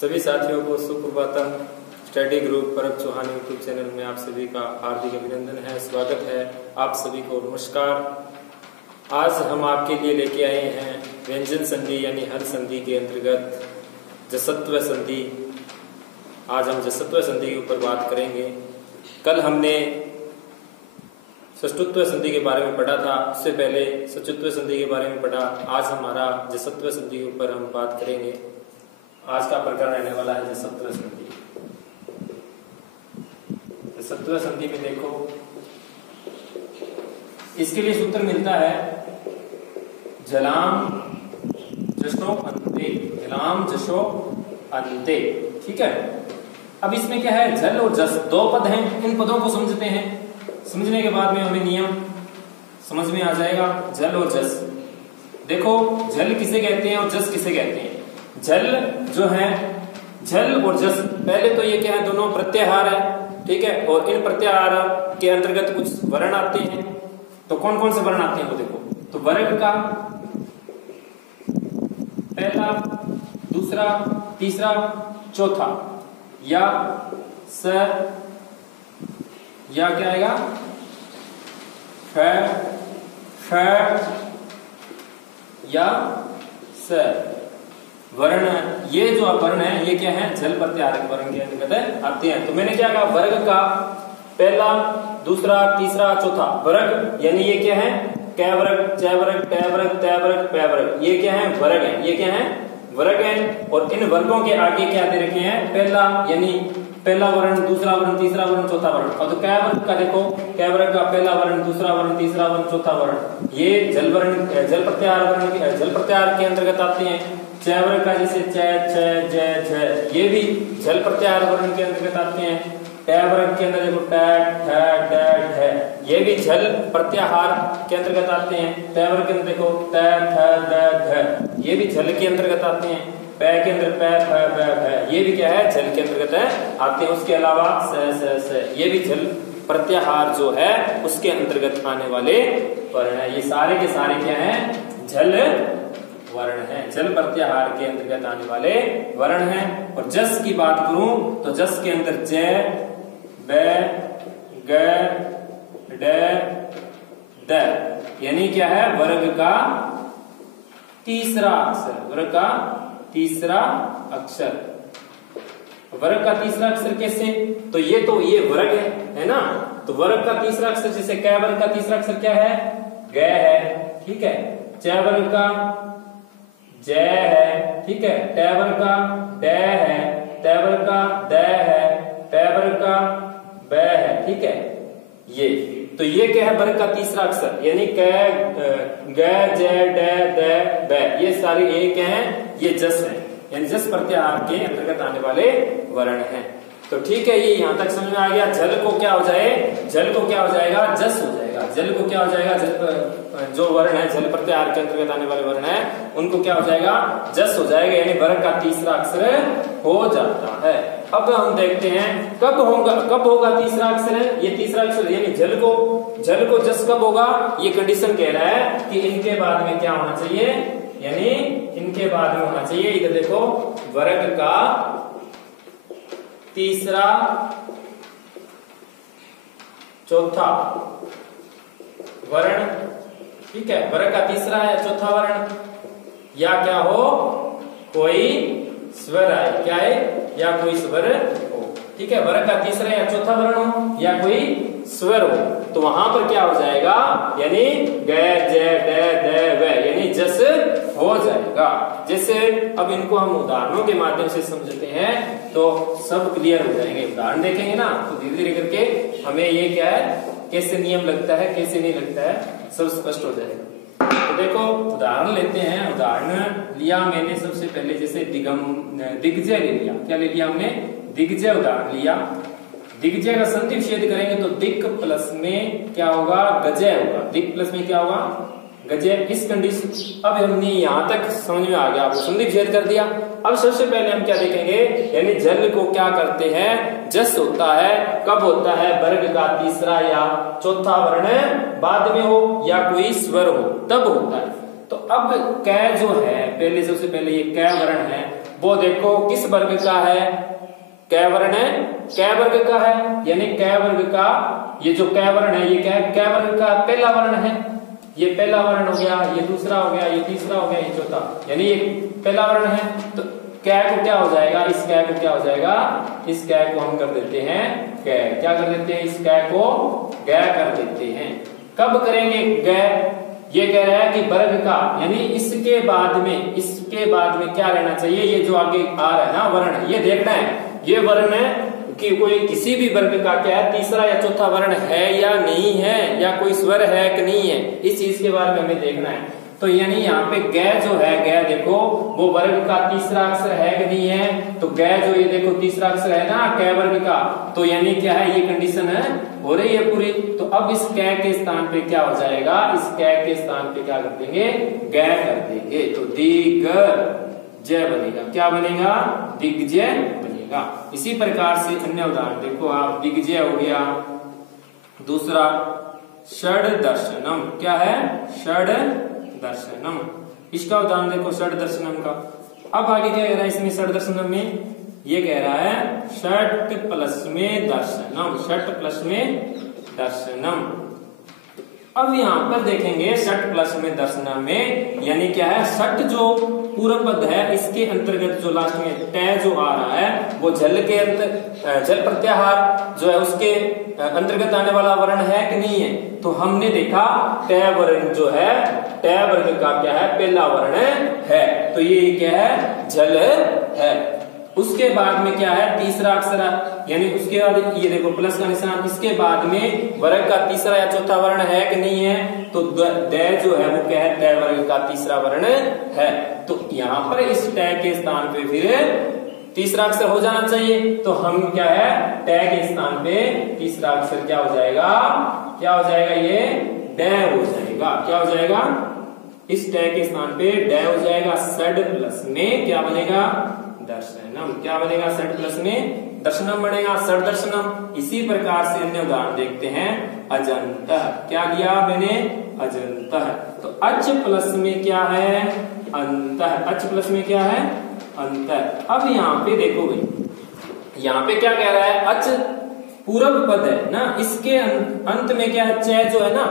सभी साथियों को सुप्रभातम। स्टडी ग्रुप परब चौहान यूट्यूब चैनल में आप सभी का हार्दिक अभिनंदन है, स्वागत है। आप सभी को नमस्कार। आज हम आपके लिए लेके आए हैं व्यंजन संधि यानी हर संधि के अंतर्गत जसत्व संधि। आज हम जसत्व संधि के ऊपर बात करेंगे। कल हमने षष्ठत्व संधि के बारे में पढ़ा था, उससे पहले सचुत्व संधि के बारे में पढ़ा। आज हमारा जसत्व संधि के ऊपर हम बात करेंगे। आज का प्रकरण रहने वाला है जसत्व संधि। जसत्व संधि में देखो, इसके लिए सूत्र मिलता है जलाम जशो अंते, जलाम जशो अंते। ठीक है, अब इसमें क्या है, जल और जस दो पद हैं। इन पदों को समझते हैं, समझने के बाद में हमें नियम समझ में आ जाएगा। जल और जस देखो, जल किसे कहते हैं और जस किसे कहते हैं। जल जो है, जल और जस, पहले तो ये क्या है, दोनों प्रत्याहार है। ठीक है, और इन प्रत्याहार के अंतर्गत कुछ वर्ण आते हैं। तो कौन कौन से वर्ण आते हैं वो देखो। तो वर्ग का पहला, दूसरा, तीसरा, चौथा, या स, या क्या आएगा, फ, या स वर्ण। ये जो वर्ण है ये क्या है, जल प्रत्याहारक वर्ण के अंतर्गत आते हैं। तो मैंने क्या कहा, वर्ग का पहला, दूसरा, तीसरा, चौथा वर्ग, यानी ये क्या है, कै वर्ग, चै वर्ग, टै वर्ग, तै वर्ग, पै वर्ग। ये क्या है, वर्ग है। ये क्या है, वर्ग है। और इन वर्गों के आगे क्या दे रखे हैं, पहला यानी पहला वर्ण, दूसरा वर्ण, तीसरा वर्ण, चौथा वर्ण। और तो कै वर्ग का देखो, कै वर्ग का पहला वर्ण, दूसरा वर्ण, तीसरा वर्ण, चौथा वर्ण, ये जल वर्ण, जल प्रत्याहार वर्ण, जल प्रत्याहार के अंतर्गत आते हैं। चै वर्ग का जैसे चै, छय, जय, झ, ये भी जल प्रत्याहार वर्ण के अंतर्गत आते हैं। टै वर्ग के अंदर देखो, टै, ठ, ड, ढ, ये भी जल प्रत्याहार के अंतर्गत आते हैं। तै वर्ग के अंदर देखो, तै, थ, द, ध, ये भी जल के अंतर्गत आते हैं। पै के अंदर पै, फ, ब, भ, ये भी क्या है, जल के अंतर्गत आते हैं। उसके अलावा स, ये भी जल प्रत्याहार जो है उसके अंतर्गत आने वाले वर्ण है। ये सारे के सारे क्या है, जल वर्ण है, जल प्रत्याहार के अंतर्गत आने वाले वर्ण हैं। और जस की बात करूं तो जस के अंदर ज, ब, ग, ड, द, यानी क्या है, वर्ग का तीसरा अक्षर, वर्ग का तीसरा अक्षर। वर्ग का तीसरा अक्षर कैसे, तो ये वर्ग है ना। तो वर्ग का तीसरा अक्षर, जैसे कै वर्ग का तीसरा अक्षर क्या है, ग है। ठीक है, चै वर्ग का ज है। ठीक है, टै वर्ग का ड है, तै वर्ग का द है, पै वर्ग का ब है। ठीक है, ये तो ये क्या है, वर्ग का तीसरा अक्षर, यानी क, ग, ज, ड, द, ब, ये सारे ये क्या है, ये जस है, यानी जस प्रत्याहार के अंतर्गत आने वाले वर्ण हैं। तो ठीक है, ये यहां तक समझ में आ गया। जल को क्या हो जाए, जल को क्या हो जाएगा, जस हो जाएगा। जल को क्या हो जाएगा, जल जो वर्ण है, जल प्रत्याहार के अंतर्गत आने वाले वर्ण है, उनको क्या हो जाएगा, जस हो जाएगा, यानी वर्ग का तीसरा अक्षर हो जाता है। अब हम देखते हैं कब होगा तीसरा अक्षर है, ये तीसरा अक्षर यानी जल को जस कब होगा। ये कंडीशन कह रहा है कि इनके बाद में क्या होना चाहिए, यानी इनके बाद में होना चाहिए, इधर देखो, वर्ग का तीसरा, चौथा वर्ण। ठीक है, वर्ग का तीसरा है, चौथा वर्ण, या क्या हो, कोई स्वर आए, क्या है, या कोई स्वर हो। ठीक है, वर्ग का तीसरा या चौथा वर्ण हो या कोई स्वर हो, तो वहां पर क्या हो जाएगा, यानी ग, ज, ड, द, व, यानी जस हो जाएगा। जैसे अब इनको हम उदाहरणों के माध्यम से समझते हैं तो सब क्लियर हो जाएंगे। उदाहरण देखेंगे ना तो धीरे धीरे करके हमें ये क्या है, कैसे नियम लगता है, कैसे नहीं लगता है, सब स्पष्ट हो जाएगा। तो देखो, उदाहरण लेते हैं। उदाहरण लिया मैंने सबसे पहले, जैसे दिग्जय ले लिया। क्या ले लिया हमने, दिग्जय उदाहरण लिया। दिग्जय का संधि विच्छेद करेंगे तो दिक प्लस में क्या होगा, गजय होगा। दिक प्लस में क्या होगा, गजय। इस कंडीशन अब हमने यहां तक समझ में आ गया, आपको संधि विच्छेद कर दिया। अब सबसे पहले हम क्या देखेंगे, यानी जल को क्या करते हैं, जस होता है। कब होता है, वर्ग का तीसरा या चौथा वर्ण बाद में हो या कोई स्वर हो, तब होता है। तो अब कै जो है, पहले सबसे पहले ये कै वर्ण है, वो देखो किस वर्ग का है, कै वर्ण है, कै वर्ग का है, यानी कै वर्ग का ये जो कै वर्ण है ये क्या है, कै वर्ग का पहला वर्ण है। ये पहला वर्ण हो गया, ये दूसरा हो गया, ये तीसरा हो गया, ये चौथा, यानी ये पहला वर्ण है। तो कै को क्या हो जाएगा, इस कै को क्या हो जाएगा, इस कै को हम कर देते हैं कै, क्या कर देते हैं, इस कै को गै कर देते हैं। कब करेंगे गै, ये कह रहा है कि वर्ग का, यानी इसके बाद में क्या रहना चाहिए, ये जो आगे आ रहा है ना वर्ण, ये देखना है ये वर्ण है कि कोई किसी भी वर्ग का क्या है, तीसरा या चौथा वर्ण है या नहीं है, या कोई स्वर है कि नहीं है, इस चीज के बारे में हमें देखना है। तो यानी यहाँ पे गै जो है, गै देखो वो वर्ग का तीसरा अक्षर है कि नहीं है, तो गै जो ये देखो तीसरा अक्षर है ना कै वर्ग का, तो यानी क्या है, ये कंडीशन है हो रही है पूरी। तो अब इस कै के स्थान पे क्या हो जाएगा, इस कै के स्थान पे क्या कर देंगे, गै कर देंगे, तो दिग्जय बनेगा, क्या बनेगा, दिग्जय बनेगा। इसी प्रकार से अन्य उदाहरण देखो आप, दिग्जय हो गया, दूसरा षड दर्शनम, क्या है, षड दर्शनम, इसका उदाहरण देखो षड दर्शनम का। अब आगे क्या कह रहा है इसमें, षड दर्शनम में ये कह रहा है षट प्लस में दर्शनम, षट प्लस में दर्शनम। अब यहां पर देखेंगे षट प्लस में दर्शनम में यानी क्या है, षट जो पूर्व पद है इसके अंतर्गत जो लास्ट में टे जो आ रहा है वो झल के झल प्रत्याहार जो है उसके अंतर्गत आने वाला वर्ण है कि नहीं है। तो हमने देखा टे वर्ण जो है, टे वर्ग का क्या है, पहला वर्ण है, तो ये क्या है, झल है। उसके बाद में क्या है, तीसरा अक्षर, यानी उसके बाद ये देखो प्लस का निशान, इसके बाद में वर्ग का तीसरा या चौथा वर्ण है कि नहीं है, तो दै जो है वो क्या है, दै वर्ग का तीसरा वर्ण है। तो यहां पर इस टे के स्थान पे फिर तीसरा अक्षर हो जाना चाहिए, तो हम क्या है, टे के स्थान पे तीसरा अक्षर क्या हो जाएगा, क्या हो जाएगा, ये दै हो जाएगा, क्या हो जाएगा, इस टे के स्थान पे दै हो जाएगा। षड प्लस में क्या बनेगा, दर्शनम, क्या बनेगा, षड प्लस में दर्शनम बनेगा, षड दर्शनम। इसी प्रकार से अन्य उदाहरण देखते हैं, अजंतः, क्या लिया मैंने, अजंतः, तो अच प्लस में क्या है, अंतः, अच प्लस में क्या है, अंतः। अब यहाँ पे देखो भाई, यहाँ पे क्या कह रहा है, अच पूर्व पद है ना, इसके अंत में क्या है, च जो है ना,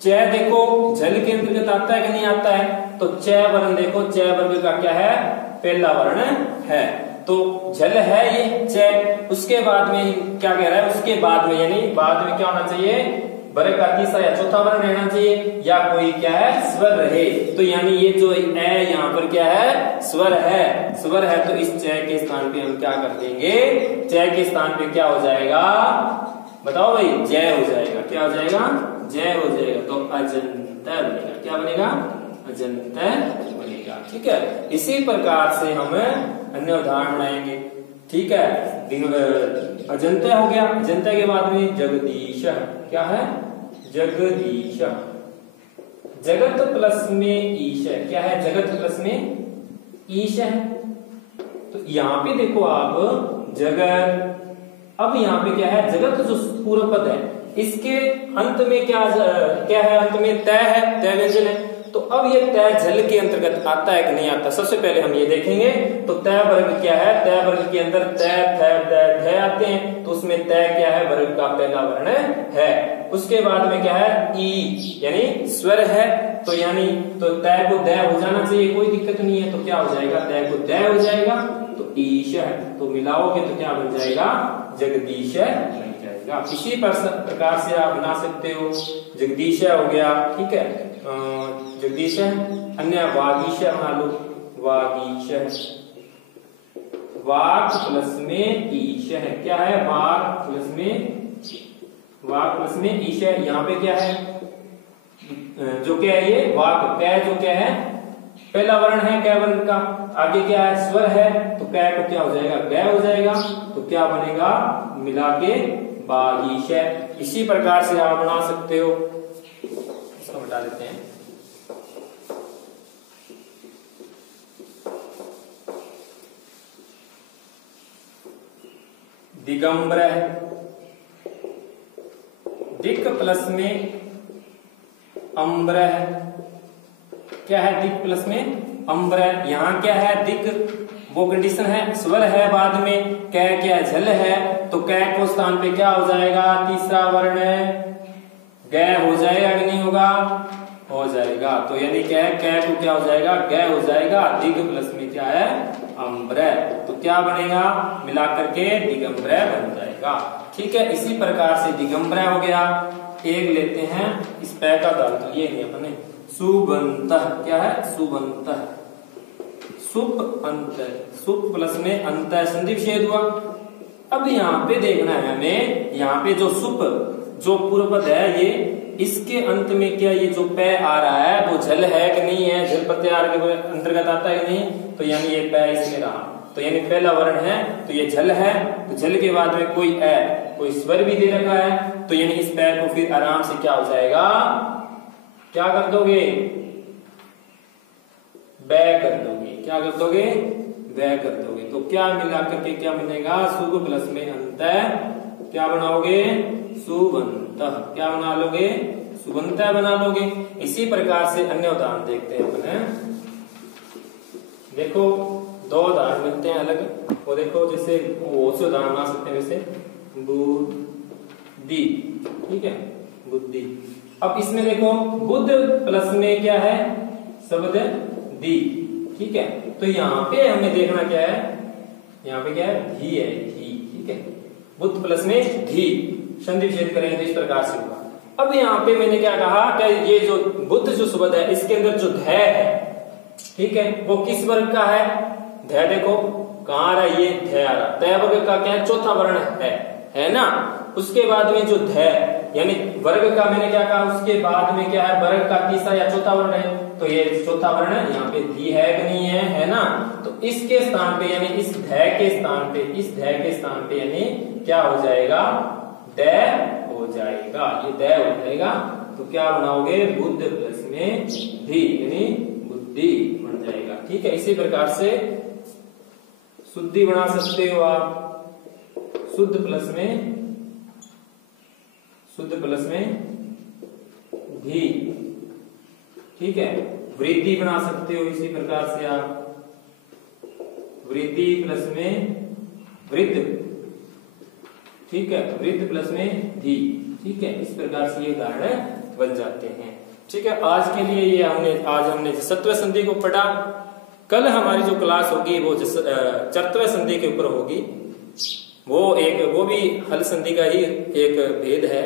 च देखो झल के अंतर्गत आता है कि नहीं आता है, तो च वर्ण देखो, च वर्ग का क्या है, पहला वर्ण है, तो झल है ये च। उसके बाद में क्या कह रहा है, उसके बाद में यानी बाद में क्या होना चाहिए, वर्ग का तीसरा या चौथा वर्ण रहना चाहिए, या कोई क्या है, स्वर रहे। तो यानी ये जो है यहाँ पर क्या है, स्वर है, स्वर है, तो इस च के स्थान पे हम क्या कर देंगे, च के स्थान पे क्या हो जाएगा, बताओ भाई, जय हो जाएगा, क्या हो जाएगा, जय हो जाएगा, तो अजंता बनेगा, क्या बनेगा, अजंता बनेगा। ठीक है, इसी प्रकार से हम अन्य उदाहरण बनाएंगे। ठीक है, अजंता हो गया, अजंता के बाद में जगदीश, क्या है, जगदीश, जगत प्लस में ईश, क्या है, जगत प्लस में ईश है। तो यहाँ पे देखो आप जगत, अब यहाँ पे क्या है, जगत जो पूर्व पद है इसके अंत में क्या है, अंत में तय है, तय व्यंजन है। तो अब ये तय झल के अंतर्गत आता है कि नहीं आता, सबसे पहले हम ये देखेंगे। तो तय वर्ग क्या है, तय वर्ग के अंदर तय थ आते हैं, तो उसमें तय क्या है, वर्ग का पहला वर्ण है। उसके बाद में क्या है, ई यानी स्वर है, तो यानी तो तय को दय हो जाना चाहिए, कोई दिक्कत नहीं है, तो क्या हो जाएगा, तय को दय हो जाएगा, तो ईश है, तो मिलाओगे तो क्या बन जाएगा, जगदीश बन जाएगा। इसी प्रकार से आप बना सकते हो, जगदीश हो गया, ठीक है, जगदीश, अन्य वागीश बना लो, वागीश, वाक प्लस में ईश है, क्या है, वाक प्लस में ईश है। यहाँ पे क्या है, जो क्या है, ये वाक, कै जो क्या है, पहला वर्ण है कै वर्ण का, आगे क्या है, स्वर है, तो कै को क्या हो जाएगा, गै हो जाएगा, तो क्या बनेगा, मिला के बागीश है। इसी प्रकार से आप बना सकते हो, इसको हटा देते हैं। दिगंबर, दिक प्लस में अम्बर, क्या है दिक प्लस में अम्बर है। यहाँ क्या है दिक, वो कंडीशन है, स्वर है बाद में, कै क्या है झल है, तो कै को स्थान पे क्या हो जाएगा, तीसरा वर्ण ग हो जाएगा कि नहीं होगा, हो जाएगा। तो यानी क्या है कै को क्या हो जाएगा, ग हो जाएगा, दिग प्लस में क्या है अम्बर, तो क्या बनेगा मिला करके दिगंबर बन जाएगा। ठीक है, इसी प्रकार से दिगंबर हो गया। एक लेते हैं इस पै का दाल, तो ये नहीं अपने सुबंत, क्या है सुबंत, सुप अंत, सुप प्लस में अंत संधि विच्छेद हुआ। अब यहाँ पे देखना है हमें, यहाँ पे जो सुप जो पूर्व पद है ये, इसके अंत में क्या ये जो पै आ रहा है वो झल है कि नहीं है, झल प्रत्याहार के अंतर्गत आता है कि नहीं, तो यानी ये पै इसमें रहा, तो यानी पहला वर्ण है तो ये झल है, तो झल के बाद में कोई कोई स्वर भी दे रखा है, तो यानी इस पै को फिर आराम से क्या हो जाएगा, क्या कर दोगे, बै कर दोगे, क्या कर दोगे, बै कर दोगे। तो क्या मिला करके क्या बनेगा, शुभ प्लस में अंत, क्या बनाओगे सुबंत, क्या बना लोगे सुबंत बना लोगे। इसी प्रकार से अन्य उदाहरण देखते हैं अपने, देखो दो उदाहरण मिलते हैं अलग, वो देखो जैसे वो से उदाहरण बना सकते हैं, वैसे बुद्धि, ठीक है बुद्धि। अब इसमें देखो बुद्ध प्लस में क्या है शब्द दी, ठीक है, तो यहाँ पे हमें देखना क्या है, यहाँ पे क्या है धी है, धी, ठीक है, बुद्ध प्लस में धी, संधि विच्छेद करेंगे तो इस प्रकार से होगा। अब यहाँ पे मैंने क्या कहा कि ये जो बुद्ध जो शब्द है इसके अंदर जो ध है, ठीक है, वो किस वर्ग का है, ध देखो कहाँ आ रहा है, ये ध आ रहा, तय वर्ग का क्या है, चौथा वर्ण है ना। उसके बाद में जो ध यानी वर्ग का मैंने क्या कहा, उसके बाद में क्या है वर्ग का तीसरा या चौथा वर्ण है, तो ये चौथा वर्ण है, यहाँ पे धी है कि नहीं है ना, तो इसके स्थान पे यानी इस ध के स्थान पे, इस ध के स्थान पे यानी क्या हो जाएगा, द हो जाएगा, ये द हो जाएगा। तो क्या बनाओगे बुद्ध प्लस में धी यानी बुद्धि बन जाएगा। ठीक है, इसी प्रकार से शुद्धि बना सकते हो आप, शुद्ध प्लस में धी, ठीक है, वृद्धि बना सकते हो इसी प्रकार से आप, वृद्धि प्लस में वृद्ध, ठीक है, वृद्ध प्लस में धी, ठीक है, इस प्रकार से ये उदाहरण बन जाते हैं। ठीक है, आज के लिए ये आज हमने सत्व संधि को पढ़ा। कल हमारी जो क्लास होगी वो चर्तव संधि के ऊपर होगी, वो भी हल संधि का ही एक भेद है।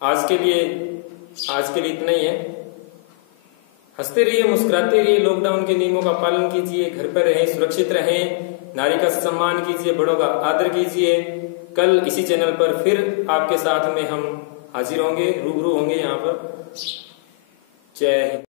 आज के लिए इतना ही है। हंसते रहिए, मुस्कुराते रहिए, लॉकडाउन के नियमों का पालन कीजिए, घर पर रहें, सुरक्षित रहें, नारी का सम्मान कीजिए, बड़ों का आदर कीजिए। कल इसी चैनल पर फिर आपके साथ में हम हाजिर होंगे, रूबरू होंगे यहाँ पर। जय हिंद।